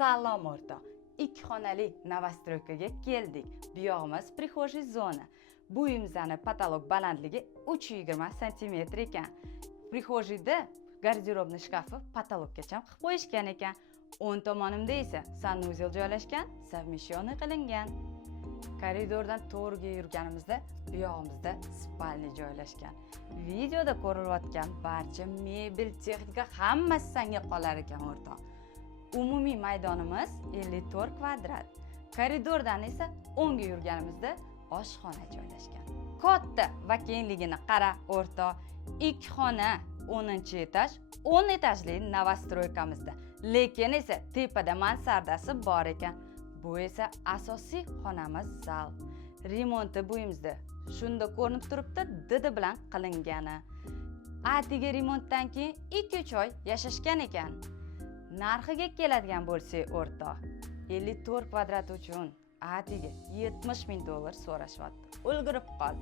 Salom o'rtoq. 2 xonali novostroykaga keldik. Bu yog'imiz prixojniy zona. Bu uyimizni patolog balandligi 320 cm ekan. Prixojniyda garderobni shkafi patologgacha qilib qo'yishgan ekan. O'ng tomonimda esa sanuzel joylashgan, совмещенный qilingan. Koridordan to'g'riga yurganimizda bu yog'imizda spalni joylashgan. Videoda ko'rilayotgan barcha mebel, texnika hammasi senga qolar ekan o'rtoq. Umumiy maydonimiz 54 kvadrat. Koridordan esa o'ngga yurganimizda oshxona joylashgan. Katta va kengligini qara o'rtoq. 2 xona 10-etaj, 10 etajli novostroykamizda. Lekin esa tepada mansardasi bor ekan. Bu esa asosiy xonamiz zal. Remonti bu uyimizda shunda ko'rinib turibdi, didi bilan qilingani. Atigi remontdan keyin 2-3 oy yashashgan ekan. Narxiga keladigan bo'lsak o'rtoq, 54 kvadrat uchun atigi $70,000 so'rashyapti. Ulgurib qol.